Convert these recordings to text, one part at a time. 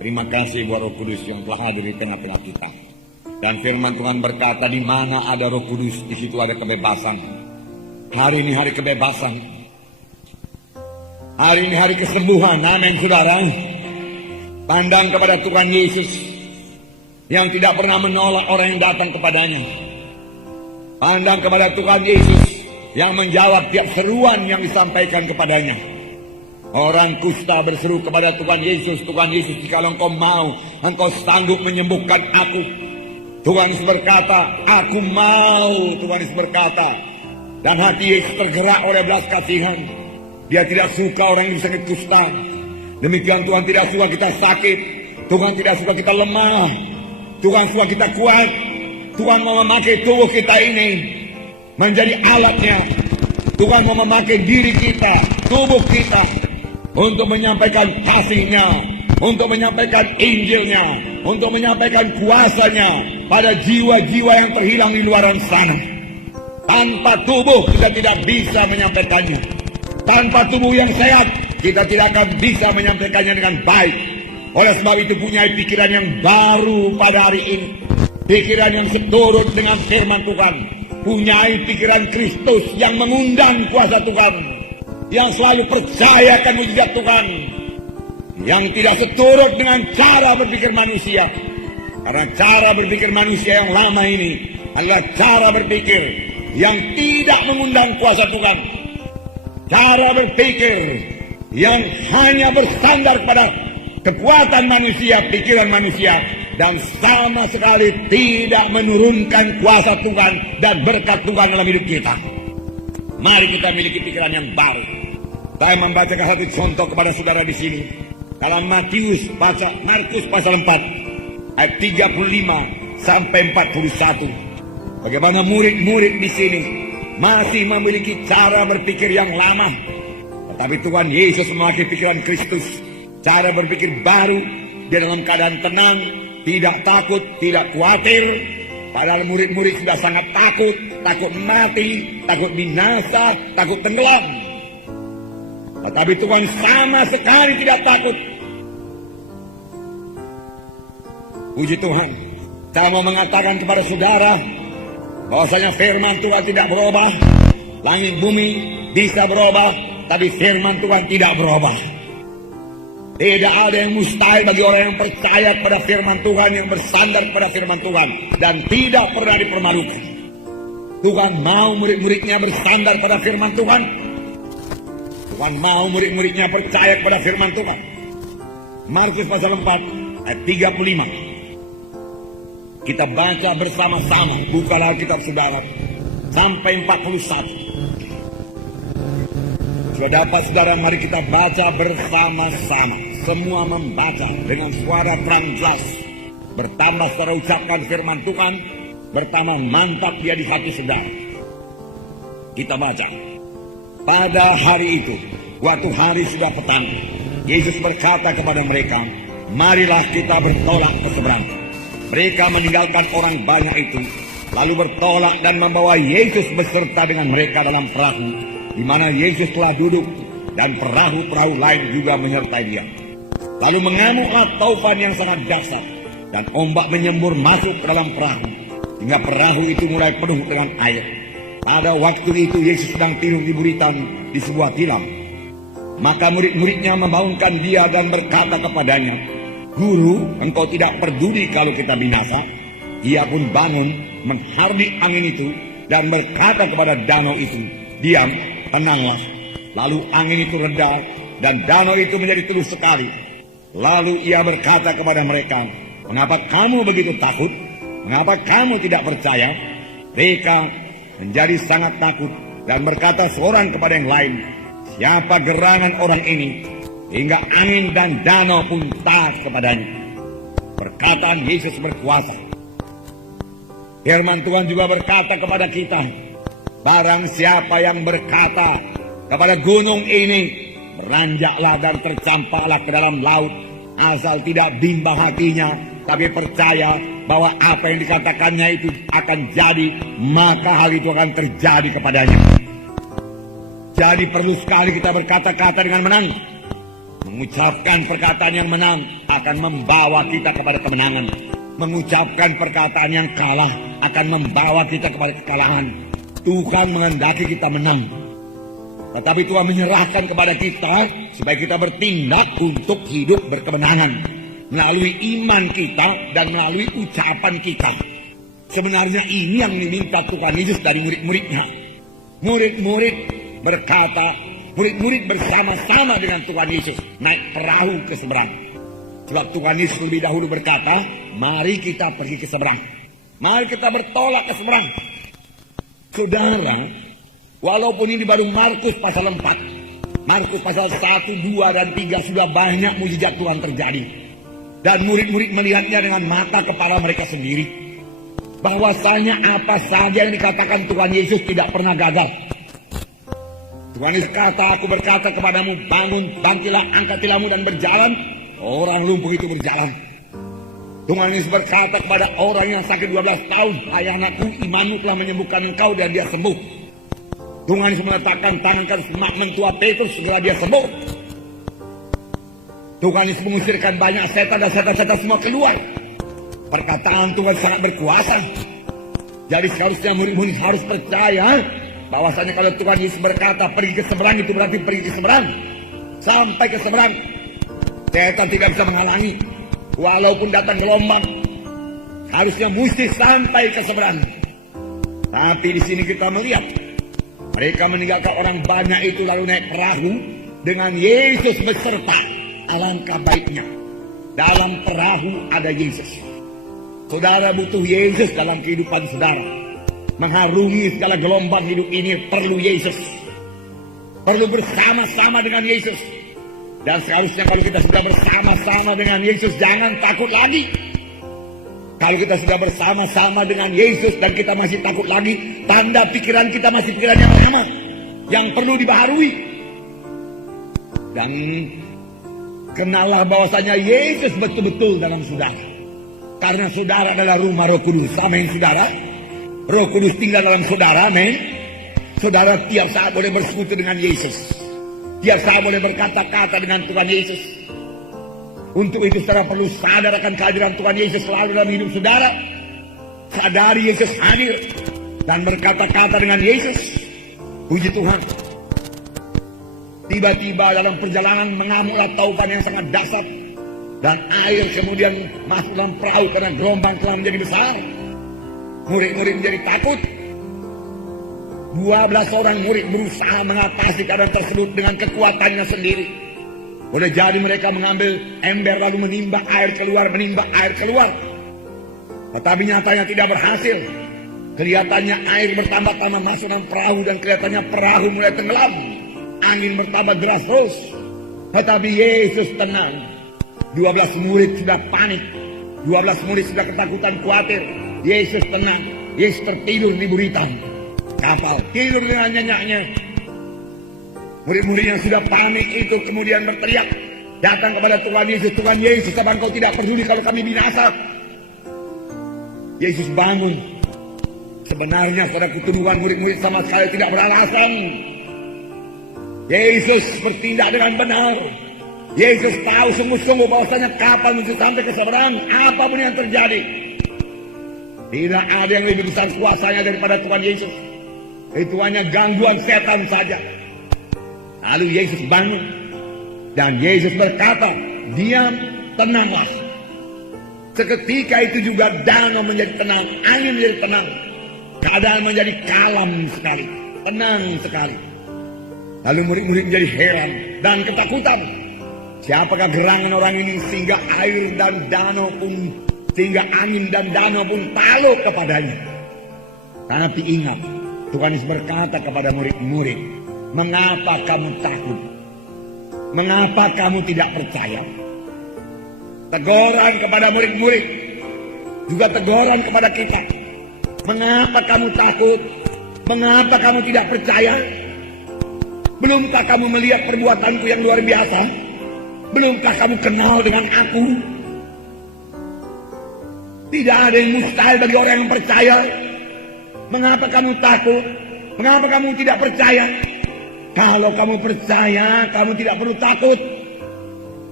Terima kasih buat Roh Kudus yang telah hadir di tengah-tengah kita. Dan firman Tuhan berkata, di mana ada Roh Kudus, di situ ada kebebasan. Hari ini hari kebebasan. Hari ini hari kesembuhan. Amin, saudara. Pandang kepada Tuhan Yesus yang tidak pernah menolak orang yang datang kepadanya. Pandang kepada Tuhan Yesus yang menjawab tiap seruan yang disampaikan kepadanya. Orang kusta berseru kepada Tuhan Yesus, Tuhan Yesus, jika engkau mau, engkau sanggup menyembuhkan aku. Tuhan Yesus berkata, aku mau. Tuhan Yesus berkata, dan hati Yesus tergerak oleh belas kasihan. Dia tidak suka orang yang sakit kusta. Demikian Tuhan tidak suka kita sakit. Tuhan tidak suka kita lemah. Tuhan suka kita kuat. Tuhan mau memakai tubuh kita ini menjadi alatnya. Tuhan mau memakai diri kita, tubuh kita, untuk menyampaikan kasih-Nya, untuk menyampaikan Injil-Nya, untuk menyampaikan kuasa-Nya pada jiwa-jiwa yang terhilang di luar sana. Tanpa tubuh kita tidak bisa menyampaikannya. Tanpa tubuh yang sehat kita tidak akan bisa menyampaikannya dengan baik. Oleh sebab itu punya pikiran yang baru pada hari ini, pikiran yang seturut dengan firman Tuhan, punyai pikiran Kristus yang mengundang kuasa Tuhan, yang selalu percaya akan mujizat Tuhan, yang tidak seturut dengan cara berpikir manusia. Karena cara berpikir manusia yang lama ini adalah cara berpikir yang tidak mengundang kuasa Tuhan. Cara berpikir yang hanya bersandar pada kekuatan manusia, pikiran manusia, dan sama sekali tidak menurunkan kuasa Tuhan dan berkat Tuhan dalam hidup kita. Mari kita miliki pikiran yang baru. Saya membacakan satu contoh kepada saudara di sini. Dalam Markus pasal 4 ayat 35 sampai 41. Bagaimana murid-murid di sini masih memiliki cara berpikir yang lama. Tetapi Tuhan Yesus memakai pikiran Kristus, cara berpikir baru. Dia dalam keadaan tenang, tidak takut, tidak khawatir. Padahal murid-murid sudah sangat takut, takut mati, takut binasa, takut tenggelam. Tetapi Tuhan sama sekali tidak takut. Puji Tuhan. Saya mau mengatakan kepada saudara bahwasanya firman Tuhan tidak berubah. Langit bumi bisa berubah, tapi firman Tuhan tidak berubah. Tidak ada yang mustahil bagi orang yang percaya pada firman Tuhan, yang bersandar pada firman Tuhan, dan tidak pernah dipermalukan. Tuhan mau murid-muridnya bersandar pada firman Tuhan. Tuhan mau murid-muridnya percaya kepada firman Tuhan. Markus pasal 4 ayat 35. Kita baca bersama-sama, bukalah Alkitab saudara sampai 41. Sudah dapat saudara, mari kita baca bersama-sama. Semua membaca dengan suara terang jelas. Bertambah saudara ucapkan firman Tuhan, bertambah mantap dia di hati saudara. Kita baca. Pada hari itu, waktu hari sudah petang, Yesus berkata kepada mereka, marilah kita bertolak ke seberang. Mereka meninggalkan orang banyak itu, lalu bertolak dan membawa Yesus beserta dengan mereka dalam perahu, di mana Yesus telah duduk, dan perahu-perahu lain juga menyertai dia. Lalu mengamuklah taufan yang sangat dahsyat, dan ombak menyembur masuk ke dalam perahu, hingga perahu itu mulai penuh dengan air. Pada waktu itu Yesus sedang tidur di buritan di sebuah tilam. Maka murid-muridnya membangunkan dia dan berkata kepadanya, Guru, engkau tidak peduli kalau kita binasa. Ia pun bangun, menghardik angin itu, dan berkata kepada danau itu, diam, tenanglah. Lalu angin itu reda, dan danau itu menjadi teduh sekali. Lalu ia berkata kepada mereka, mengapa kamu begitu takut? Mengapa kamu tidak percaya? Mereka menjadi sangat takut dan berkata seorang kepada yang lain, siapa gerangan orang ini hingga angin dan danau pun taat kepadanya? Perkataan Yesus berkuasa. Firman Tuhan juga berkata kepada kita, barang siapa yang berkata kepada gunung ini, beranjaklah dan tercampaklah ke dalam laut, asal tidak bimbang hatinya, tapi percaya bahwa apa yang dikatakannya itu akan jadi, maka hal itu akan terjadi kepadanya. Jadi perlu sekali kita berkata-kata dengan menang. Mengucapkan perkataan yang menang akan membawa kita kepada kemenangan. Mengucapkan perkataan yang kalah akan membawa kita kepada kekalahan. Tuhan menghendaki kita menang. Tetapi Tuhan menyerahkan kepada kita supaya kita bertindak untuk hidup berkemenangan. Melalui iman kita dan melalui ucapan kita. Sebenarnya ini yang diminta Tuhan Yesus dari murid-muridnya. Murid-murid berkata, murid-murid bersama-sama dengan Tuhan Yesus naik perahu ke seberang. Sebab Tuhan Yesus lebih dahulu berkata, mari kita pergi ke seberang. Mari kita bertolak ke seberang. Saudara, walaupun ini baru Markus pasal 4. Markus pasal 1, 2, dan 3 sudah banyak mujizat Tuhan terjadi. Dan murid-murid melihatnya dengan mata kepala mereka sendiri. Bahwasanya apa saja yang dikatakan Tuhan Yesus tidak pernah gagal. Tuhan Yesus kata, aku berkata kepadamu, bangun, bangkitlah, angkat tilammu dan berjalan. Orang lumpuh itu berjalan. Tuhan Yesus berkata kepada orang yang sakit 12 tahun, hai anakku, imanmu telah menyembuhkan engkau, dan dia sembuh. Tuhan Yesus meletakkan tangan ke semak mentua Petrus, segera dia sembuh. Tuhan Yesus mengusirkan banyak setan dan setan-setan semua keluar. Perkataan Tuhan sangat berkuasa. Jadi seharusnya murid-murid harus percaya bahwasanya kalau Tuhan Yesus berkata pergi ke seberang, itu berarti pergi ke seberang. Sampai ke seberang, setan tidak bisa menghalangi. Walaupun datang gelombang, harusnya mesti sampai ke seberang. Tapi di sini kita melihat mereka meninggalkan orang banyak itu lalu naik perahu dengan Yesus beserta. Alangkah baiknya dalam perahu ada Yesus. Saudara butuh Yesus dalam kehidupan saudara. Mengharungi segala gelombang hidup ini perlu Yesus. Perlu bersama-sama dengan Yesus. Dan seharusnya kalau kita sudah bersama-sama dengan Yesus, jangan takut lagi. Kalau kita sudah bersama-sama dengan Yesus dan kita masih takut lagi, tanda pikiran kita masih pikiran yang lama, yang perlu dibaharui. Dan kenallah bahwasanya Yesus betul-betul dalam saudara. Karena saudara adalah rumah Roh Kudus. Amin, saudara. Roh Kudus tinggal dalam saudara, amin. Saudara tiap saat boleh bersekutu dengan Yesus. Tiap saat boleh berkata-kata dengan Tuhan Yesus. Untuk itu saudara perlu sadar akan kehadiran Tuhan Yesus selalu dalam hidup saudara. Sadari Yesus hadir dan berkata-kata dengan Yesus. Puji Tuhan. Tiba-tiba dalam perjalanan mengamuklah taufan yang sangat dahsyat. Dan air kemudian masuk dalam perahu karena gelombang telah menjadi besar. Murid-murid menjadi takut. 12 orang murid berusaha mengatasi keadaan tersebut dengan kekuatannya sendiri. Boleh jadi mereka mengambil ember lalu menimba air keluar. Tetapi nyatanya tidak berhasil. Kelihatannya air bertambah-tambah masuk dalam perahu dan kelihatannya perahu mulai tenggelam. Angin bertambah deras terus. Tetapi Yesus tenang. 12 murid sudah panik. 12 murid sudah ketakutan, khawatir. Yesus tenang. Yesus tertidur di buritan kapal, tidur dengan nyenyaknya. Murid-murid yang sudah panik itu kemudian berteriak, datang kepada Tuhan Yesus. Tuhan Yesus, apa Engkau tidak peduli kalau kami binasa? Yesus bangun. Sebenarnya pada tuduhan murid-murid sama sekali tidak beralasan. Yesus bertindak dengan benar. Yesus tahu sungguh-sungguh bahwasanya kapan untuk sampai ke seberang, apapun yang terjadi. Tidak ada yang lebih besar kuasanya daripada Tuhan Yesus. Itu hanya gangguan setan saja. Lalu Yesus bangun. Dan Yesus berkata, diam, tenanglah. Seketika itu juga danau menjadi tenang, angin menjadi tenang. Keadaan menjadi kalem sekali, tenang sekali. Lalu murid-murid menjadi heran dan ketakutan. Siapakah gerangan orang ini sehingga air dan danau pun, sehingga angin dan danau pun takluk kepadanya. Tapi ingat, Tuhan Yesus berkata kepada murid-murid, mengapa kamu takut? Mengapa kamu tidak percaya? Teguran kepada murid-murid, juga teguran kepada kita. Mengapa kamu takut? Mengapa kamu tidak percaya? Belumkah kamu melihat perbuatanku yang luar biasa? Belumkah kamu kenal dengan aku? Tidak ada yang mustahil bagi orang yang percaya. Mengapa kamu takut? Mengapa kamu tidak percaya? Kalau kamu percaya, kamu tidak perlu takut.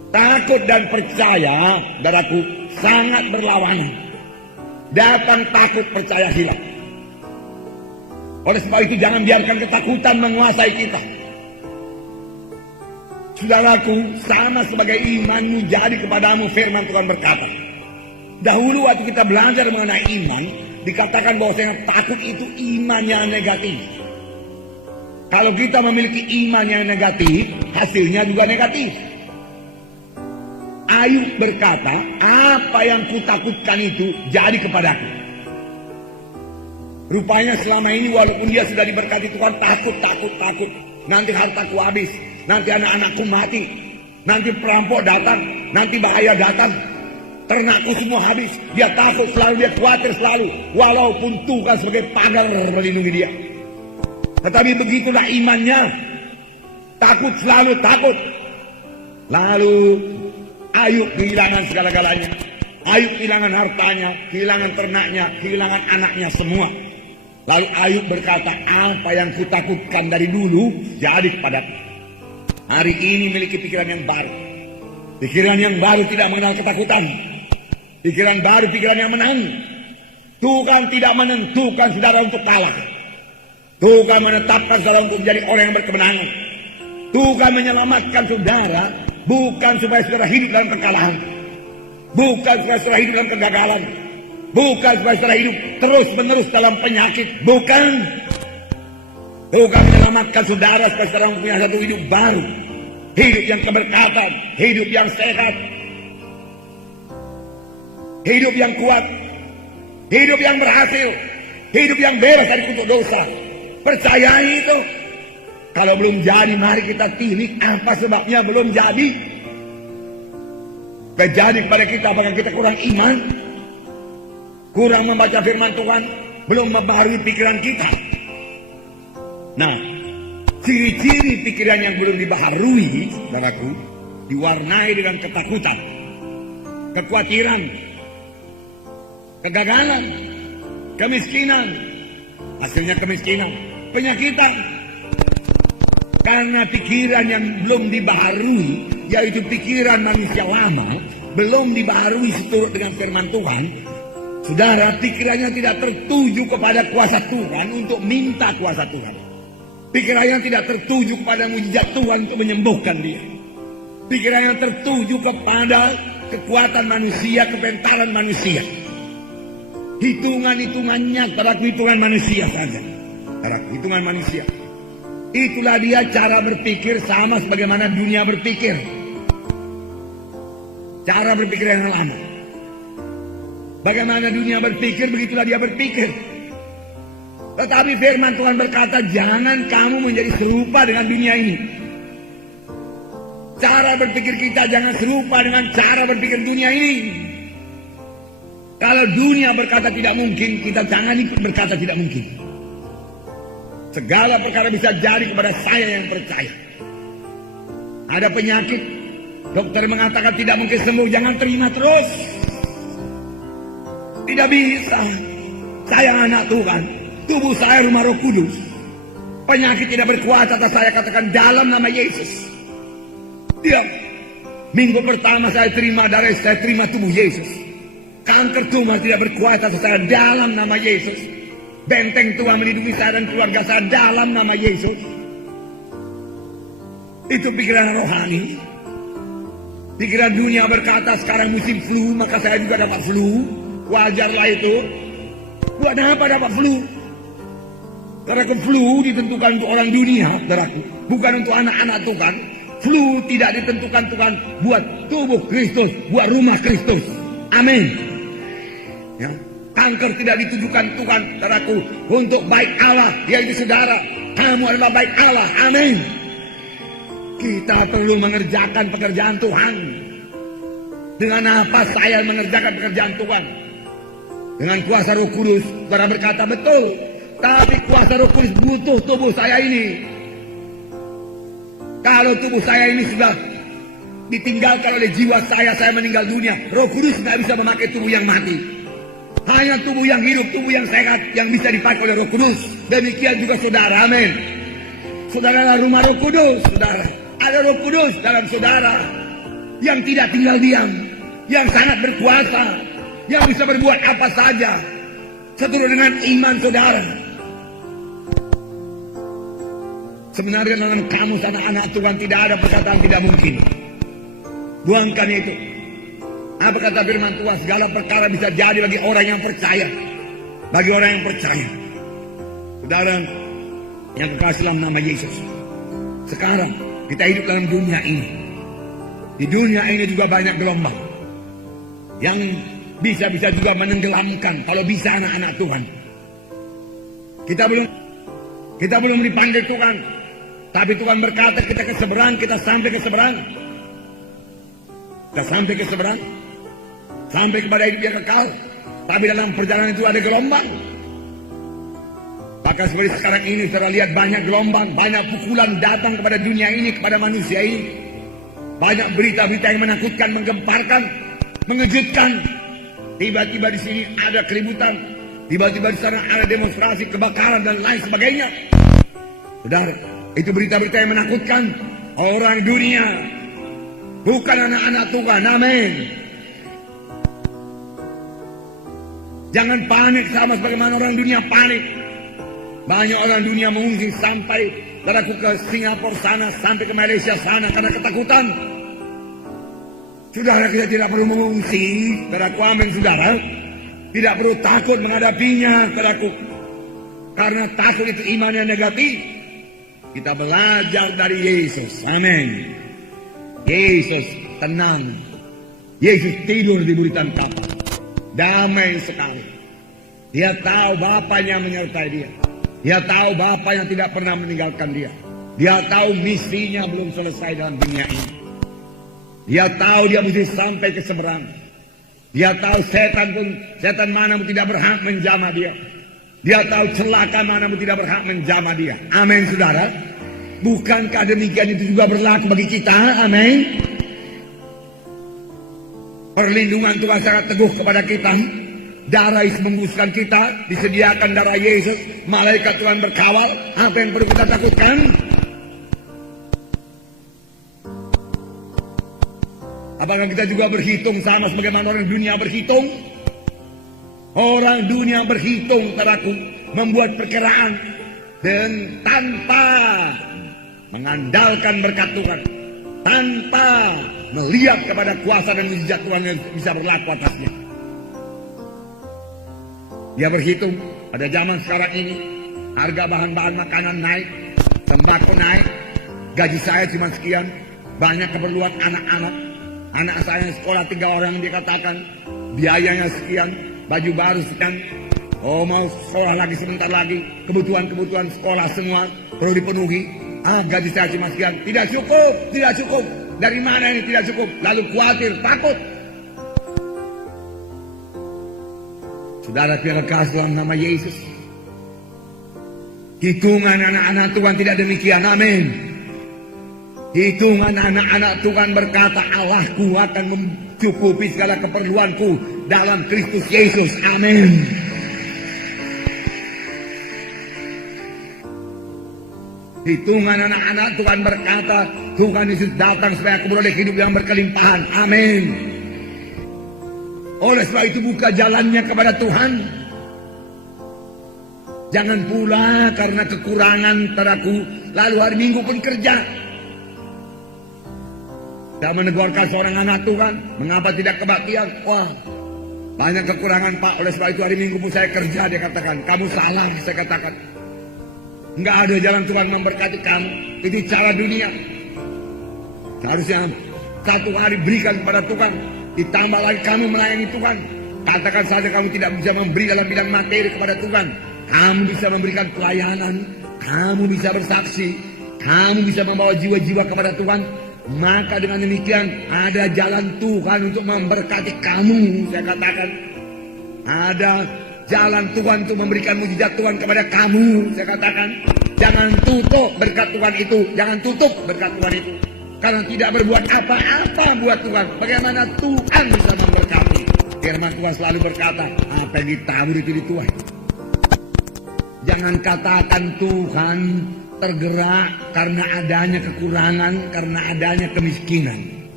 Takut dan percaya, saudaraku, sangat berlawanan. Datang takut, percaya hilang. Oleh sebab itu jangan biarkan ketakutan menguasai kita. Saudaraku, sama sebagai imanmu jadi kepadamu, firman Tuhan berkata. Dahulu waktu kita belajar mengenai iman, dikatakan bahwasanya takut itu iman yang negatif. Kalau kita memiliki iman yang negatif, hasilnya juga negatif. Ayub berkata, apa yang kutakutkan itu jadi kepadaku. Rupanya selama ini walaupun dia sudah diberkati Tuhan, takut. Nanti hartaku habis, nanti anak-anakku mati, nanti perampok datang, nanti bahaya datang, ternakku semua habis. Dia takut selalu, dia khawatir selalu, walaupun Tuhan sebagai pagar melindungi dia. Tetapi begitulah imannya, takut selalu takut. Lalu Ayub kehilangan segala-galanya. Ayub kehilangan hartanya, kehilangan ternaknya, kehilangan anaknya semua. Lalu Ayub berkata, apa yang kutakutkan dari dulu jadi kepadaku. Hari ini memiliki pikiran yang baru. Pikiran yang baru tidak mengenal ketakutan. Pikiran baru, pikiran yang menang. Tuhan tidak menentukan saudara untuk kalah. Tuhan menetapkan saudara untuk menjadi orang yang berkemenangan. Tuhan menyelamatkan saudara bukan supaya saudara hidup dalam kekalahan, bukan supaya saudara hidup dalam kegagalan, bukan supaya saudara hidup terus-menerus dalam penyakit, bukan. Tuhan menyelamatkan saudara supaya saudara mempunyai satu hidup baru, hidup yang keberkatan, hidup yang sehat, hidup yang kuat, hidup yang berhasil, hidup yang bebas dari kutuk dosa. Percayai itu. Kalau belum jadi, mari kita tilik apa sebabnya belum jadi. Terjadi kepada kita, apakah kita kurang iman, kurang membaca firman Tuhan, belum membaharui pikiran kita. Nah, ciri-ciri pikiran yang belum dibaharui, saudaraku, diwarnai dengan ketakutan, kekhawatiran, kegagalan, kemiskinan, hasilnya kemiskinan, penyakitan. Karena pikiran yang belum dibaharui, yaitu pikiran manusia lama, belum dibaharui seturut dengan firman Tuhan, saudara, pikirannya tidak tertuju kepada kuasa Tuhan untuk minta kuasa Tuhan. Pikirannya tidak tertuju kepada mujizat Tuhan untuk menyembuhkan dia. Pikirannya tertuju kepada kekuatan manusia, kepintaran manusia. Hitungan-hitungannya pada hitungan manusia saja. Pada hitungan manusia. Itulah dia cara berpikir sama sebagaimana dunia berpikir. Cara berpikir yang lama. Bagaimana dunia berpikir, begitulah dia berpikir. Tetapi firman Tuhan berkata, jangan kamu menjadi serupa dengan dunia ini. Cara berpikir kita jangan serupa dengan cara berpikir dunia ini. Kalau dunia berkata tidak mungkin, kita jangan ikut berkata tidak mungkin. Segala perkara bisa jadi kepada saya yang percaya. Ada penyakit, dokter mengatakan tidak mungkin sembuh, jangan terima terus. Tidak bisa. Saya anak Tuhan, tubuh saya rumah Roh Kudus. Penyakit tidak berkuasa atas saya, katakan dalam nama Yesus. Dia, minggu pertama saya terima darah, saya terima tubuh Yesus. Kanker tumor tidak berkuasa atas saya, dalam nama Yesus. Benteng Tuhan melindungi saya dan keluarga saya dalam nama Yesus. Itu pikiran rohani. Pikiran dunia berkata sekarang musim flu, maka saya juga dapat flu. Wajarlah itu. Buat apa dapat flu? Karena flu ditentukan untuk orang dunia, saudaraku, bukan untuk anak-anak Tuhan. Flu tidak ditentukan Tuhan buat tubuh Kristus, buat rumah Kristus. Amin. Ya. Kanker tidak ditujukan Tuhan, saudaraku, untuk baik Allah, yaitu saudara. Kamu adalah baik Allah. Amin. Kita perlu mengerjakan pekerjaan Tuhan. Dengan apa saya mengerjakan pekerjaan Tuhan? Dengan kuasa Roh Kudus. Saudara berkata betul. Tapi kuasa Roh Kudus butuh tubuh saya ini. Kalau tubuh saya ini sudah ditinggalkan oleh jiwa saya meninggal dunia. Roh Kudus tidak bisa memakai tubuh yang mati. Hanya tubuh yang hidup, tubuh yang sehat yang bisa dipakai oleh Roh Kudus. Demikian juga saudara, amin. Saudara adalah rumah Roh Kudus, saudara. Ada Roh Kudus dalam saudara. yang tidak tinggal diam, yang sangat berkuasa, yang bisa berbuat apa saja seturut dengan iman saudara. Sebenarnya dalam kamus anak-anak Tuhan tidak ada perkataan tidak mungkin. Buangkan itu. Apa kata firman Tuhan? Segala perkara bisa jadi bagi orang yang percaya. Bagi orang yang percaya. Saudara yang kekasih dalam nama Yesus. Sekarang kita hidup dalam dunia ini. Di dunia ini juga banyak gelombang yang bisa-bisa juga menenggelamkan kalau bisa anak-anak Tuhan. Kita belum dipanggil Tuhan, tapi Tuhan berkata kita ke seberang, kita sampai ke seberang. Kita sampai ke seberang, sampai kepada hidup yang kekal. Tapi dalam perjalanan itu ada gelombang. Bahkan seperti sekarang ini saudara lihat banyak gelombang, banyak pukulan datang kepada dunia ini, kepada manusia ini. Banyak berita-berita yang menakutkan, menggemparkan, mengejutkan. Tiba-tiba di sini ada keributan, tiba-tiba di sana ada demonstrasi, kebakaran dan lain sebagainya. Saudara, itu berita-berita yang menakutkan orang dunia, bukan anak-anak Tuhan. Amin. Jangan panik sama sebagaimana orang dunia panik. Banyak orang dunia mengungsi sampai ke Singapura sana, sampai ke Malaysia sana karena ketakutan. Saudara, kita tidak perlu mengungsi, saudaraku, amin saudara. Tidak perlu takut menghadapinya, saudaraku. Karena takut itu iman yang negatif. Kita belajar dari Yesus, amin. Yesus tenang. Yesus tidur di buritan kapal. Damai sekali. Dia tahu Bapaknya menyertai dia. Dia tahu Bapa yang tidak pernah meninggalkan dia. Dia tahu misinya belum selesai dalam dunia ini. Dia tahu dia mesti sampai ke seberang. Dia tahu setan mana pun tidak berhak menjamah dia. Dia tahu celaka mana pun tidak berhak menjamah dia. Amin saudara. Bukankah demikian itu juga berlaku bagi kita? Amin. Perlindungan Tuhan sangat teguh kepada kita. Darah Yesus membuskan kita, disediakan darah Yesus, malaikat Tuhan berkawal. Apa yang perlu kita takutkan? Apakah kita juga berhitung sama sebagaimana orang dunia berhitung? Orang dunia berhitung, saudaraku, membuat perkiraan dan tanpa mengandalkan berkat Tuhan, tanpa melihat kepada kuasa dan mujizat Tuhan yang bisa berlaku atasnya. Dia berhitung pada zaman sekarang ini harga bahan-bahan makanan naik, sembako naik, gaji saya cuma sekian, banyak keperluan anak-anak. Anak saya sekolah 3 orang dikatakan biayanya sekian, baju baru sekian. Oh, mau sekolah lagi sebentar lagi, kebutuhan sekolah semua perlu dipenuhi. Gaji saya cuma sekian, tidak cukup, tidak cukup. Dari mana ini tidak cukup? Lalu khawatir, takut. Saudara yang kekasih dalam nama Yesus, hitungan anak-anak Tuhan tidak demikian. Amin. Hitungan anak-anak Tuhan berkata, Allahku akan mencukupi segala keperluanku dalam Kristus Yesus. Amin. Hitungan anak-anak Tuhan berkata, Tuhan Yesus datang supaya aku beroleh hidup yang berkelimpahan. Amin. Oleh sebab itu buka jalannya kepada Tuhan. Jangan pula karena kekurangan padaku lalu hari Minggu pun kerja. Tidak menegurkan seorang anak Tuhan, mengapa tidak kebaktian? Wah, banyak kekurangan Pak, oleh sebab itu hari Minggu pun saya kerja. Dia katakan, kamu salah. Saya katakan, enggak ada jalan Tuhan memberkati kamu. Itu cara dunia. Seharusnya 1 hari berikan kepada Tuhan, ditambah lagi kamu melayani Tuhan. Katakan saja kamu tidak bisa memberi dalam bidang materi kepada Tuhan, kamu bisa memberikan pelayanan, kamu bisa bersaksi, kamu bisa membawa jiwa-jiwa kepada Tuhan. Maka dengan demikian ada jalan Tuhan untuk memberkati kamu. Saya katakan ada jalan Tuhan untuk memberikan mujizat Tuhan kepada kamu. Saya katakan jangan tutup berkat Tuhan itu, jangan tutup berkat Tuhan itu. Karena tidak berbuat apa-apa buat Tuhan, bagaimana Tuhan bisa memberkati? Firman Tuhan selalu berkata, apa yang ditabur itu dituai. Jangan katakan Tuhan tergerak karena adanya kekurangan, karena adanya kemiskinan.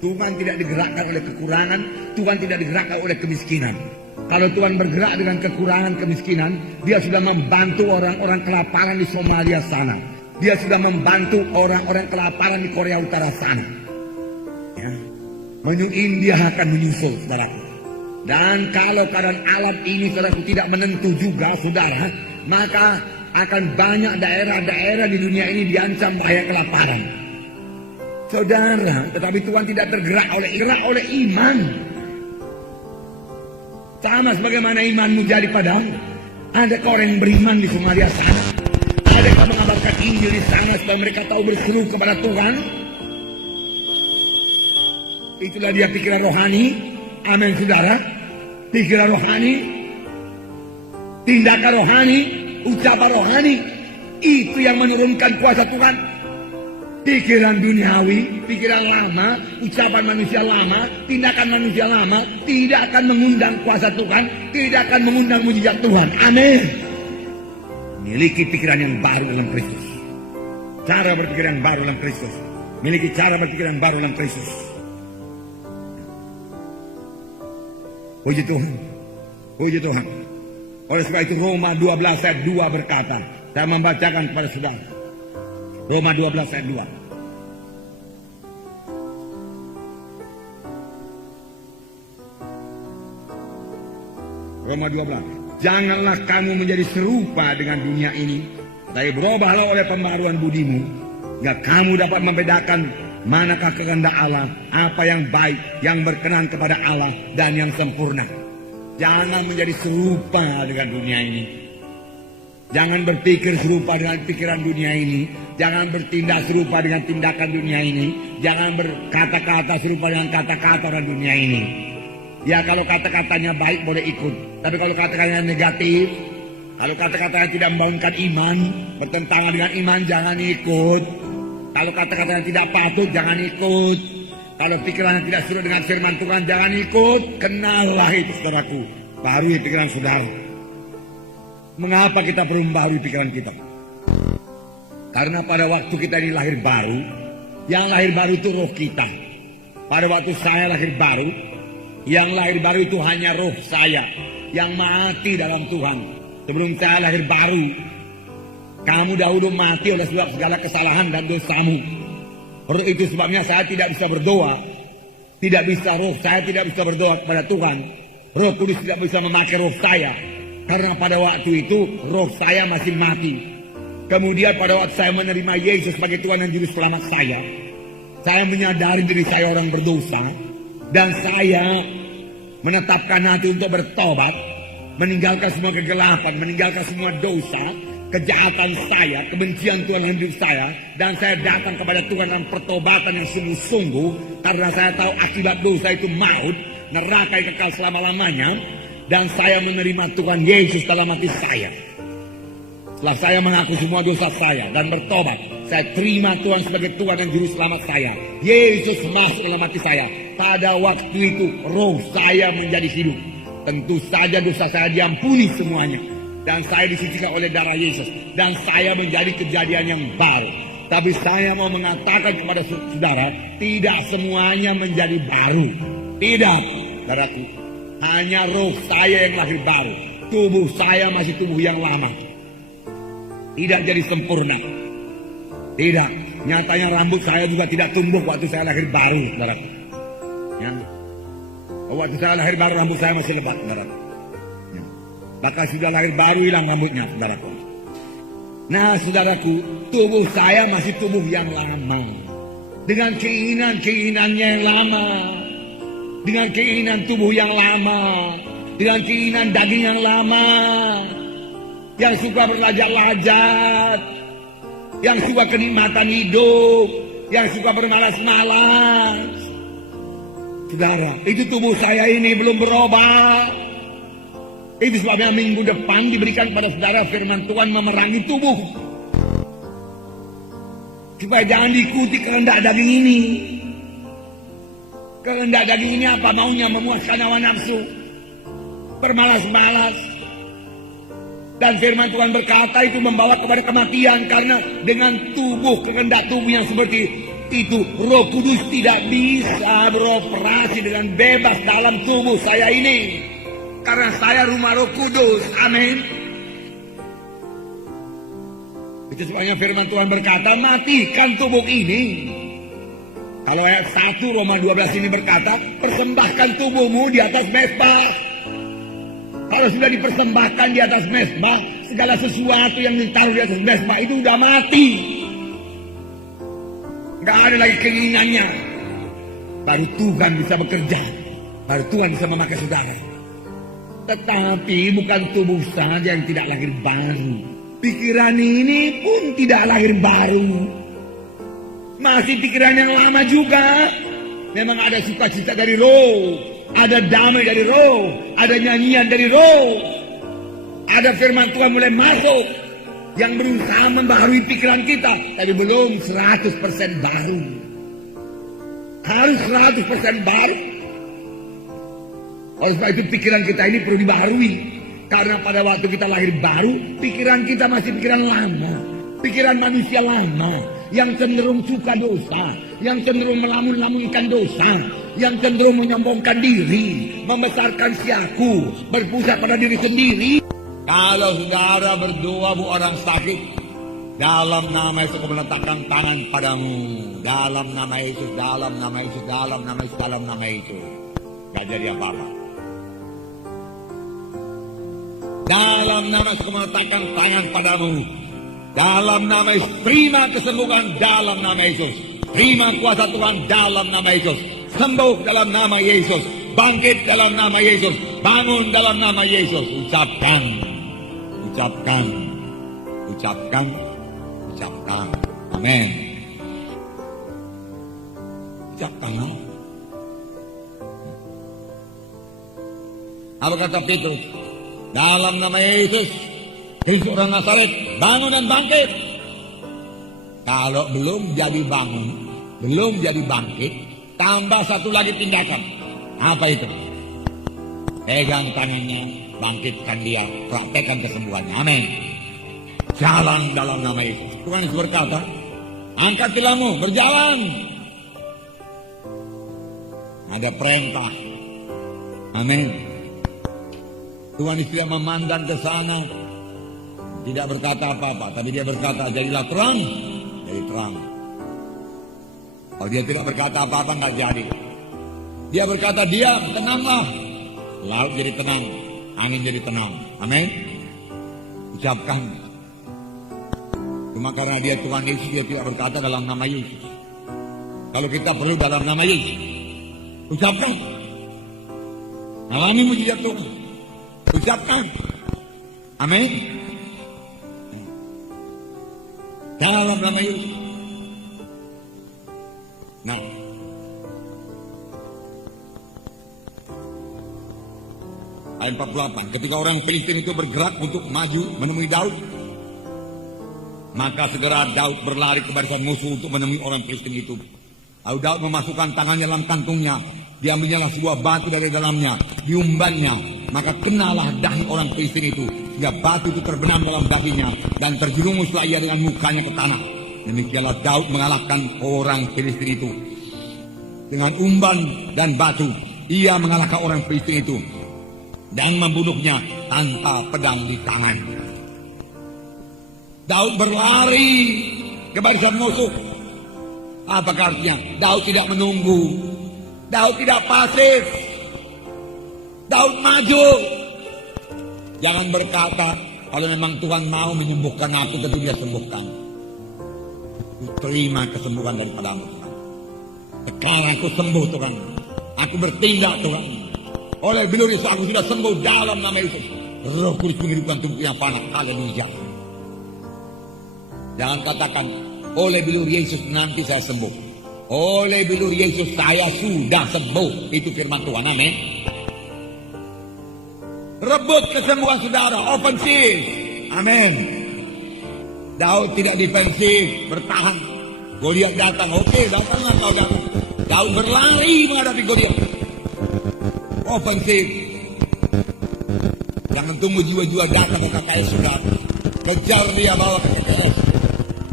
Tuhan tidak digerakkan oleh kekurangan, Tuhan tidak digerakkan oleh kemiskinan. Kalau Tuhan bergerak dengan kekurangan kemiskinan, dia sudah membantu orang-orang kelaparan di Somalia sana. Dia sudah membantu orang-orang kelaparan di Korea Utara sana. Ya. India akan menyusul, saudaraku. Dan kalau keadaan alam ini, saudaraku, tidak menentu juga, saudara, maka akan banyak daerah-daerah di dunia ini diancam bahaya kelaparan. Saudara, tetapi Tuhan tidak tergerak oleh iman. Sama sebagaimana imanmu jadi padamu. Adakah orang yang beriman di Somalia sana? Adakah mengabarkan Injil di sana supaya mereka tahu berseru kepada Tuhan? Itulah dia pikiran rohani. Amin, saudara. Pikiran rohani, tindakan rohani, ucapan rohani. Itu yang menurunkan kuasa Tuhan. Pikiran duniawi, pikiran lama, ucapan manusia lama, tindakan manusia lama tidak akan mengundang kuasa Tuhan, tidak akan mengundang mujizat Tuhan. Amin. Miliki pikiran yang baru dalam Kristus. Cara berpikir yang baru dalam Kristus. Miliki cara berpikir yang baru dalam Kristus. Puji Tuhan. Puji Tuhan. Oleh sebab itu Roma 12 ayat 2 berkata, saya membacakan kepada saudara. Roma 12 ayat 2. Roma 12. Janganlah kamu menjadi serupa dengan dunia ini, tapi berubahlah oleh pembaruan budimu, hingga kamu dapat membedakan manakah kehendak Allah, apa yang baik, yang berkenan kepada Allah, dan yang sempurna. Jangan menjadi serupa dengan dunia ini. Jangan berpikir serupa dengan pikiran dunia ini. Jangan bertindak serupa dengan tindakan dunia ini. Jangan berkata-kata serupa dengan kata-kata orang dunia ini. Ya, kalau kata-katanya baik boleh ikut. Tapi kalau kata-katanya negatif, kalau kata-katanya tidak membangunkan iman, bertentangan dengan iman, jangan ikut. Kalau kata-katanya tidak patut, jangan ikut. Kalau pikirannya tidak sesuai dengan firman Tuhan, jangan ikut. Kenallah itu, saudaraku. Baru pikiran saudara. Mengapa kita perlu membarui pikiran kita? Karena pada waktu kita ini lahir baru, yang lahir baru itu roh kita. Pada waktu saya lahir baru, yang lahir baru itu hanya roh saya yang mati dalam Tuhan. Sebelum saya lahir baru, kamu dahulu mati oleh sebab segala kesalahan dan dosamu. Roh itu sebabnya saya tidak bisa berdoa. Tidak bisa, roh saya tidak bisa berdoa kepada Tuhan. Roh Kudus tidak bisa memakai roh saya. Karena pada waktu itu roh saya masih mati. Kemudian pada waktu saya menerima Yesus sebagai Tuhan dan Juru Selamat saya menyadari diri saya orang berdosa. Dan saya menetapkan hati untuk bertobat, meninggalkan semua kegelapan, meninggalkan semua dosa, kejahatan saya, kebencian Tuhan dalam hidup saya. Dan saya datang kepada Tuhan dalam pertobatan yang sungguh-sungguh. Karena saya tahu akibat dosa itu maut, neraka yang kekal selama-lamanya. Dan saya menerima Tuhan Yesus dalam hati saya. Setelah saya mengaku semua dosa saya dan bertobat, saya terima Tuhan sebagai Tuhan dan Juru Selamat saya. Yesus masuk dalam hati saya. Pada waktu itu roh saya menjadi hidup. Tentu saja dosa saya diampuni semuanya. Dan saya disucikan oleh darah Yesus. Dan saya menjadi kejadian yang baru. Tapi saya mau mengatakan kepada saudara, tidak semuanya menjadi baru. Tidak, saudaraku. Hanya roh saya yang lahir baru. Tubuh saya masih tubuh yang lama. Tidak jadi sempurna. Tidak. Nyatanya rambut saya juga tidak tumbuh waktu saya lahir baru, saudaraku. Ya. Waktu saya lahir baru rambut saya masih lebat, saudaraku. Ya. Bahkan sudah lahir baru hilang rambutnya, saudaraku. Nah, saudaraku, tubuh saya masih tubuh yang lama. Dengan keinginan-keinginannya yang lama. Dengan keinginan tubuh yang lama, dengan keinginan daging yang lama, yang suka berlajat-lajat, yang suka kenikmatan hidup, yang suka bermalas-malas. Saudara, itu tubuh saya ini belum berubah. Itu sebabnya minggu depan diberikan pada saudara firman Tuhan memerangi tubuh. Supaya jangan diikuti kehendak daging ini. Kehendak daging ini apa maunya? Memuaskan hawa nafsu, bermalas-malas. Dan firman Tuhan berkata itu membawa kepada kematian. Karena dengan tubuh, kehendak tubuh yang seperti itu Roh Kudus tidak bisa beroperasi dengan bebas dalam tubuh saya ini. Karena saya rumah Roh Kudus. Amin. Itu sebabnya firman Tuhan berkata, matikan tubuh ini. Kalau ayat 1 Roma 12 ini berkata, persembahkan tubuhmu di atas mezbah. Kalau sudah dipersembahkan di atas mezbah, segala sesuatu yang ditaruh di atas mezbah itu sudah mati. Gak ada lagi keinginannya. Baru Tuhan bisa bekerja. Baru Tuhan bisa memakai saudara. Tetapi bukan tubuh saja yang tidak lahir baru. Pikiran ini pun tidak lahir baru. Masih pikiran yang lama juga. Memang ada sukacita dari roh. Ada damai dari roh. Ada nyanyian dari roh. Ada firman Tuhan mulai masuk. Yang berusaha membaharui pikiran kita. Tapi belum 100% baru. Harus 100% baru. Oleh sebab itu pikiran kita ini perlu dibaharui. Karena pada waktu kita lahir baru, pikiran kita masih pikiran lama. Pikiran manusia lama. Yang cenderung suka dosa. Yang cenderung melamun-lamunkan dosa. Yang cenderung menyombongkan diri. Membesarkan siaku. Berpusat pada diri sendiri. Kalau saudara berdoa bu orang sakit, dalam nama Yesus aku meletakkan tangan padamu. Dalam nama Yesus, dalam nama Yesus, dalam nama Yesus, dalam nama Yesus. Gak jadi apa-apa. Dalam nama Yesus aku meletakkan tangan padamu. Dalam nama Yesus, terima kesembuhan dalam nama Yesus. Terima kuasa Tuhan dalam nama Yesus. Sembuh dalam nama Yesus. Bangkit dalam nama Yesus. Bangun dalam nama Yesus. Ucapkan. Ucapkan, ucapkan, ucapkan. Amin. Ucapkan. Apa kata Petrus? Dalam nama Yesus, Yesus orang Nazaret, bangun dan bangkit. Kalau belum jadi bangun, belum jadi bangkit, tambah satu lagi tindakan. Apa itu? Pegang tangannya. Bangkitkan dia, praktekkan kesembuhannya. Amin. Jalan dalam nama Yesus. Tuhan Yesus berkata, angkat tilangmu, berjalan. Ada perintah. Amin. Tuhan Yesus tidak memandang ke sana, tidak berkata apa-apa, tapi dia berkata, jadilah terang, jadi terang. Kalau dia tidak berkata apa-apa, nggak jadi. Dia berkata, diam, tenanglah. Laut jadi tenang. Angin jadi tenang. Amin. Ucapkan. Cuma karena dia Tuhan Yesus, dia tidak berkata dalam nama Yesus. Kalau kita perlu dalam nama Yesus, ucapkan. Alami mujizat Tuhan. Ucapkan. Amin. Dalam nama Yesus. Nah, ayat 48. Ketika orang Filistin itu bergerak untuk maju menemui Daud, maka segera Daud berlari ke barisan musuh untuk menemui orang Filistin itu. Lalu Daud memasukkan tangannya dalam kantungnya, diambilnya sebuah batu dari dalamnya, diumbannya, maka kenalah dahi orang Filistin itu, sehingga batu itu terbenam dalam dahinya dan terjerumuslah ia dengan mukanya ke tanah. Demikianlah Daud mengalahkan orang Filistin itu dengan umban dan batu. Ia mengalahkan orang Filistin itu dan membunuhnya tanpa pedang di tangan. Daud berlari ke barisan musuh. Apa artinya? Daud tidak menunggu. Daud tidak pasif. Daud maju. Jangan berkata, kalau memang Tuhan mau menyembuhkan aku, tentu dia sembuhkan. Terima kesembuhan daripadamu Tuhan. Sekarang aku sembuh Tuhan. Aku bertindak Tuhan. Oleh bilur Yesus aku sudah sembuh dalam nama Yesus. Roh Kudus menghidupkan tubuh yang panah. Haleluya. Jangan katakan, oleh bilur Yesus nanti saya sembuh. Oleh bilur Yesus saya sudah sembuh. Itu firman Tuhan. Amin. Rebut kesembuhan saudara. Ofensif. Amin. Daud tidak defensif. Bertahan. Goliat datang. Oke, datanglah kau datang. Daud berlari menghadapi Goliat. Ofensif. Jangan tunggu jiwa-jiwa datang ke KKS sudah. Kejar dia bawa ke KKS.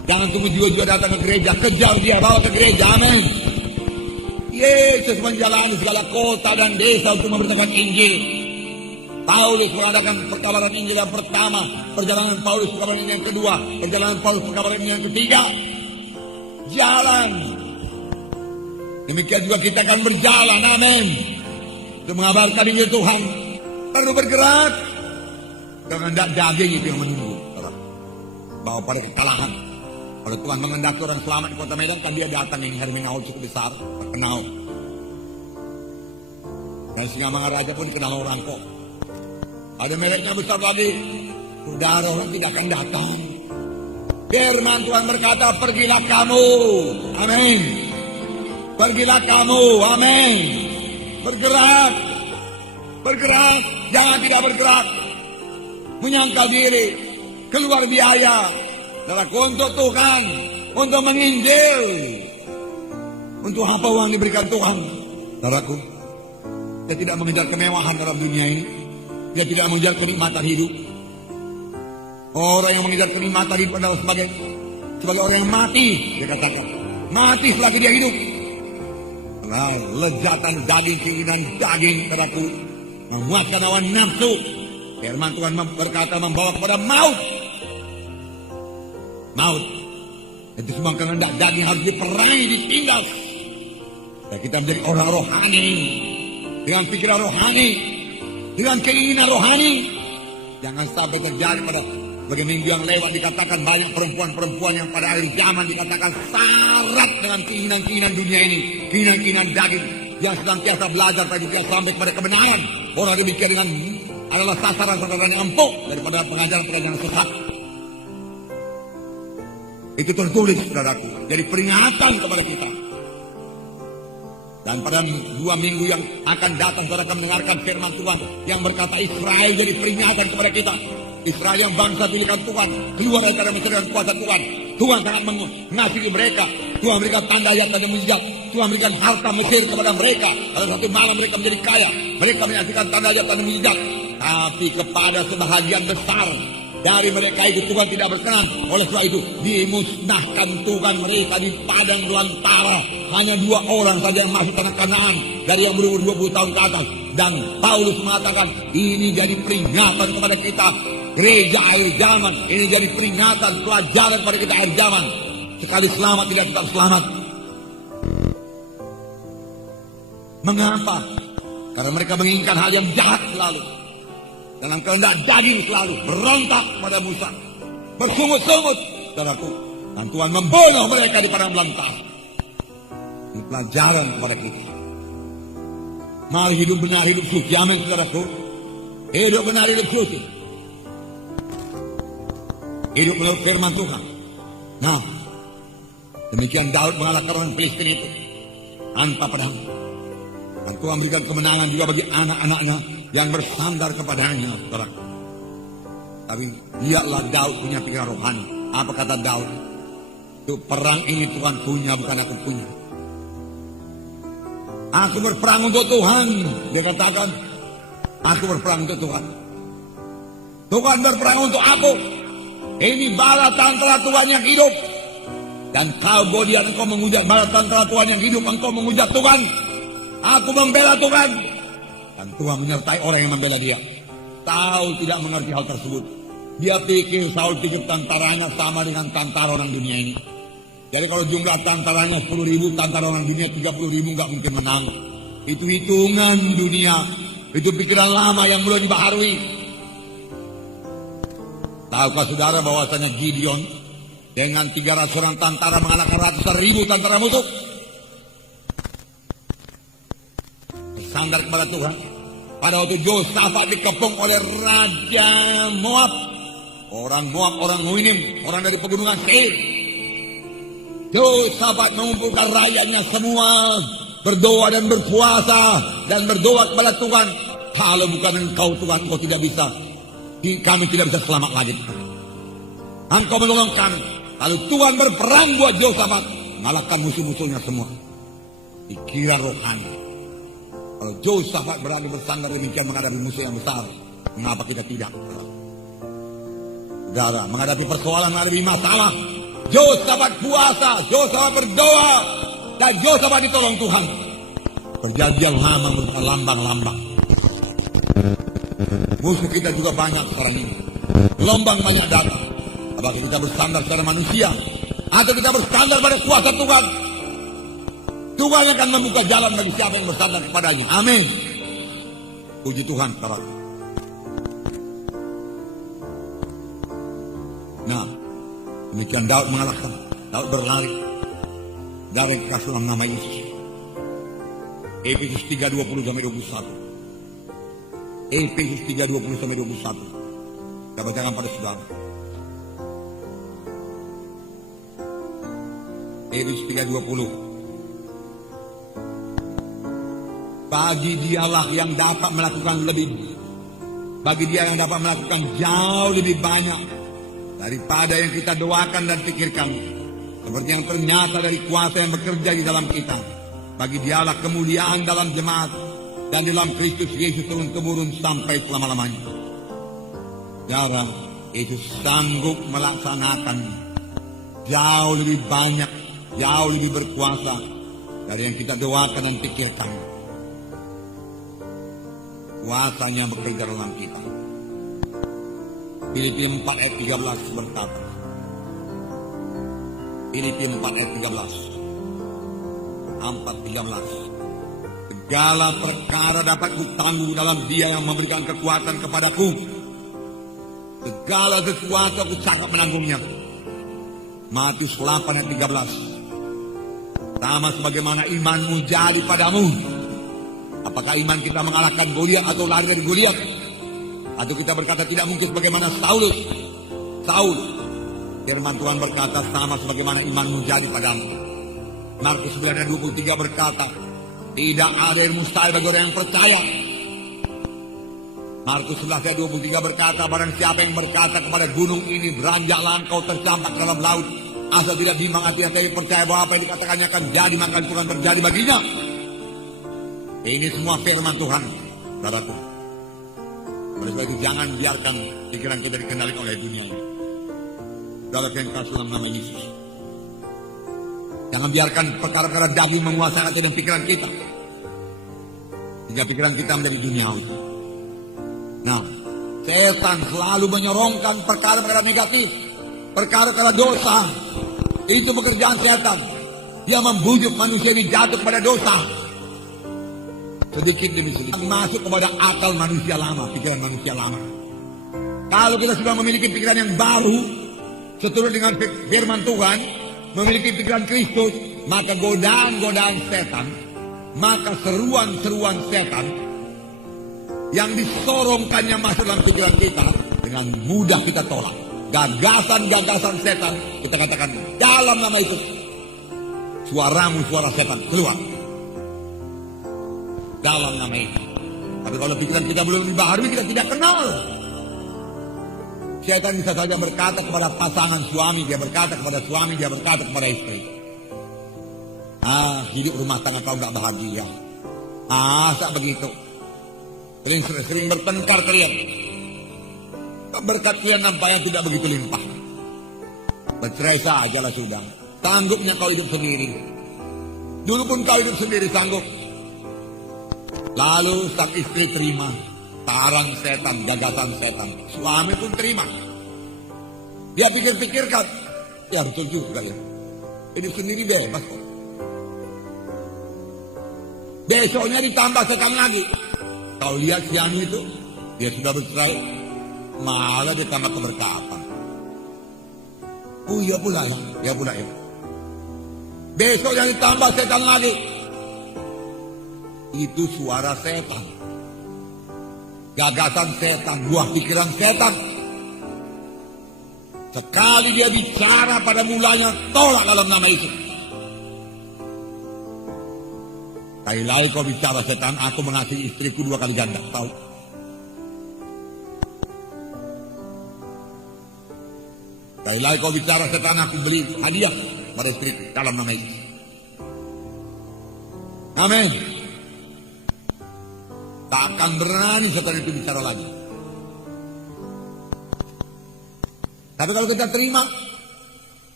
Jangan tunggu jiwa-jiwa datang ke gereja, kejar dia, bawa ke gereja, amin. Yesus menjalani segala kota dan desa untuk memberitakan Injil. Paulus mengadakan perkabaran Injil yang pertama, perjalanan Paulus perkabaran Injil yang kedua, perjalanan Paulus perkabaran Injil yang ketiga. Jalan. Demikian juga kita akan berjalan, amin. Untuk mengabarkan Injil Tuhan. Perlu bergerak. Dengan daging itu yang menunggu. Bawa pada kekalahan. Kalau Tuhan mengendaki orang selamat di kota Medan, kan dia datang yang Herminaul cukup besar, terkenal. Dan Singamangaraja pun dikenal orang kok. Ada mereknya besar lagi. Saudara, orang tidak akan datang. Firman Tuhan berkata, pergilah kamu. Amin. Pergilah kamu. Amin. Bergerak. Bergerak. Jangan tidak bergerak. Menyangkal diri. Keluar biaya. Untuk Tuhan. Untuk menginjil. Untuk apa uang diberikan Tuhan? Saudaraku, dia tidak mengejar kemewahan dalam dunia ini. Dia tidak mengejar kenikmatan hidup. Orang yang mengejar kenikmatan hidup adalah sebagai orang yang mati. Dia katakan, mati selagi dia hidup. Nah, lezatan daging, keinginan daging, saudaraku, memuaskan hawa nafsu. Firman Tuhan berkata membawa kepada maut. Maut. Itu semua kehendak daging harus diperangi, ditindas. Dan kita menjadi orang rohani. Dengan pikiran rohani. Dengan keinginan rohani. Jangan sampai terjadi pada bagi minggu yang lewat dikatakan banyak perempuan-perempuan yang pada akhir zaman dikatakan syarat dengan keinginan-keinginan dunia ini. Keinginan-keinginan daging. Yang senantiasa belajar tapi juga sampai kepada kebenaran. Orang demikian dengan adalah sasaran-sasaran yang empuk daripada pengajaran-pengajaran sesat. Itu tertulis, saudaraku. Jadi peringatan kepada kita. Dan pada 2 minggu yang akan datang, saudara akan mendengarkan firman Tuhan yang berkata Israel jadi peringatan kepada kita. Israel yang bangsa pilihan Tuhan, keluar dari Mesir dengan kuasa Tuhan. Tuhan sangat mengasihi mereka. Tuhan memberikan tanda ayat dan mujizat. Tuhan memberikan harta Mesir kepada mereka. Pada satu malam mereka menjadi kaya. Mereka menyaksikan tanda ayat dan mujizat. Tapi kepada sebahagian besar dari mereka itu Tuhan tidak berkenan. Oleh sebab itu dimusnahkan Tuhan mereka di padang belantara. Hanya 2 orang saja yang masuk tanah Kanaan dari yang berumur 20 tahun ke atas. Dan Paulus mengatakan ini jadi peringatan kepada kita gereja akhir zaman. Ini jadi peringatan pelajaran kepada kita akhir zaman. Sekali selamat tidak tetap selamat. Mengapa? Karena mereka menginginkan hal yang jahat selalu. Dalam kehendak daging selalu berontak pada Musa, bersungut-sungut, saudaraku. Dan Tuhan membunuh mereka di padang belantara. Ini pelajaran kepada kita. Mari hidup benar, hidup suci. Amin, saudaraku. Hidup benar, hidup suci. Hidup menurut firman Tuhan. Nah, demikian Daud mengalahkan orang Filistin itu tanpa pedang. Dan Tuhan berikan kemenangan juga bagi anak-anaknya yang bersandar kepadanya, saudara. Tapi lihatlah Daud punya pikiran rohani. Apa kata Daud? Itu perang ini Tuhan punya, bukan aku punya. Aku berperang untuk Tuhan. Dia katakan, aku berperang untuk Tuhan. Tuhan berperang untuk aku. Ini bala tentara Tuhan yang hidup. Dan kau Goliat, engkau menghujat bala tentara Tuhan yang hidup. Engkau menghujat Tuhan. Aku membela Tuhan. Dan Tuhan menyertai orang yang membela dia. Saul tidak mengerti hal tersebut. Dia pikir Saul pikir tentaranya sama dengan tentara orang dunia ini. Jadi kalau jumlah tentaranya 10.000, tentara orang dunia 30.000 nggak mungkin menang. Itu hitungan dunia. Itu pikiran lama yang belum dibaharui. Tahukah saudara bahwasanya Gideon dengan 300 orang tentara mengalahkan ratusan ribu tentara musuh? Bersandar kepada Tuhan. Pada waktu Yosafat dikepung oleh Raja Moab. Orang Moab, orang Huinim, orang dari pegunungan Seir. Yosafat mengumpulkan rakyatnya semua. Berdoa dan berpuasa. Dan berdoa kepada Tuhan. Kalau bukan engkau Tuhan, engkau tidak bisa. Kami tidak bisa selamat lagi. Engkau menolong kami. Lalu Tuhan berperang buat Yosafat. Mengalahkan musuh-musuhnya semua. Pikiran rohani. Kalau Yosafat berani bersandar demikian menghadapi musuh yang besar, mengapa kita tidak? Saudara, menghadapi persoalan, menghadapi masalah, Yosafat puasa, Yosafat berdoa, dan Yosafat ditolong Tuhan. Perjanjian lama merupakan lambang-lambang. Musuh kita juga banyak sekarang ini. Gelombang banyak datang. Apakah kita bersandar pada manusia, atau kita bersandar pada kuasa Tuhan? Tuhan akan membuka jalan bagi siapa yang bersandar kepadanya. Amin. Puji Tuhan, kawan. Nah, demikian Daud mengalahkan. Daud berlari dari kekasuhan nama Yesus. Efesus 3:20 sampai 21. Efesus 3:20 sampai 21. Kita bacakan pada saudara. Efesus 3:20. Bagi dialah yang dapat melakukan lebih, bagi dia yang dapat melakukan jauh lebih banyak daripada yang kita doakan dan pikirkan, seperti yang ternyata dari kuasa yang bekerja di dalam kita. Bagi dialah kemuliaan dalam jemaat dan dalam Kristus Yesus turun-temurun sampai selama-lamanya. Saudara, Yesus sanggup melaksanakan jauh lebih banyak, jauh lebih berkuasa dari yang kita doakan dan pikirkan. Kuasanya bekerja dalam kita. Filipi 4 ayat 13 berkata. Filipi 4 ayat 13. 4:13. Segala perkara dapat kutangguh dalam Dia yang memberikan kekuatan kepadaku. Segala sesuatu aku sanggup menanggungnya. Matius 8 ayat 13. Sama sebagaimana imanmu jadi padamu. Apakah iman kita mengalahkan Goliat atau lari dari Goliat? Atau kita berkata tidak mungkin sebagaimana Saul. Firman Tuhan berkata sama sebagaimana imanmu jadi padamu. Markus 9 ayat 23 berkata, tidak ada yang mustahil bagi orang yang percaya. Markus 11 ayat 23 berkata, barang siapa yang berkata kepada gunung ini, beranjaklah engkau tercampak dalam laut, asal tidak bimbang hatinya, tapi percaya bahwa apa yang dikatakannya akan jadi, maka itu akan terjadi baginya. Ini semua firman Tuhan, saudaraku. Oleh sebab itu jangan biarkan pikiran kita dikendalikan oleh dunia ini. Dalam yang kasih dalam nama Yesus. Jangan biarkan perkara-perkara daging menguasai hati dan pikiran kita, sehingga pikiran kita menjadi duniawi. Nah, setan selalu menyorongkan perkara-perkara negatif, perkara-perkara dosa. Itu pekerjaan setan. Dia membujuk manusia ini jatuh pada dosa. Sedikit demi sedikit masuk kepada akal manusia lama, pikiran manusia lama. Kalau kita sudah memiliki pikiran yang baru, seturut dengan firman Tuhan, memiliki pikiran Kristus, maka godaan-godaan setan, maka seruan-seruan setan yang disorongkannya masuk dalam pikiran kita, dengan mudah kita tolak. Gagasan-gagasan setan, kita katakan dalam nama Yesus, suaramu suara setan, keluar dalam nama itu. Tapi kalau pikiran kita belum dibaharui, kita tidak kenal. Setan bisa saja berkata kepada pasangan suami, dia berkata kepada suami, dia berkata kepada istri, hidup rumah tangga kau gak bahagia. Masa begitu? Sering bertengkar kalian. Berkat kalian nampaknya tidak begitu limpah. Bercerai sajalah sudah. Sanggupnya kau hidup sendiri. Dulu pun kau hidup sendiri sanggup. Lalu sang istri terima tarang setan, gagasan setan. Suami pun terima. Dia pikir-pikirkan, ya betul juga ya. Hidup sendiri bebas kok. Besoknya ditambah setan lagi. Kau lihat siang itu, dia sudah bercerai, malah ditambah keberkatan. Oh iya pula ya, Besoknya ditambah setan lagi. Itu suara setan, gagasan setan, buah pikiran setan. Sekali dia bicara pada mulanya, tolak dalam nama Yesus. Kali-kali kau bicara setan, aku mengasihi istriku 2 kali ganda, tahu? Kali-kali kau bicara setan, aku beli hadiah pada istriku dalam nama Yesus. Amin. Tak akan berani setan itu bicara lagi. Tapi kalau kita terima,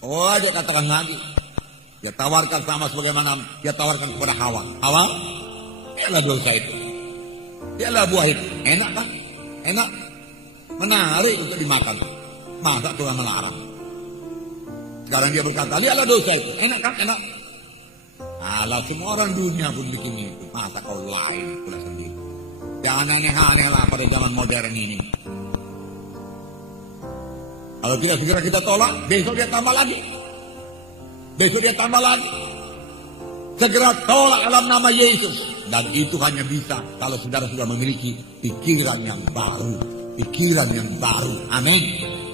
Oh, dia katakan lagi. Dia tawarkan sama sebagaimana dia tawarkan kepada Hawa. Hawa, dialah dosa itu. Dialah buah itu. Enak kan? Enak. Menarik untuk dimakan. Masa Tuhan melarang? Sekarang dia berkata, lihatlah dosa itu. Enak kan? Enak. Alah, semua orang dunia pun bikin itu. Masa kau lain pula sendiri. Jangan aneh-aneh lah pada zaman modern ini. Kalau tidak segera kita tolak, besok dia tambah lagi. Besok dia tambah lagi. Segera tolak dalam nama Yesus. Dan itu hanya bisa kalau saudara sudah memiliki pikiran yang baru. Pikiran yang baru. Amin.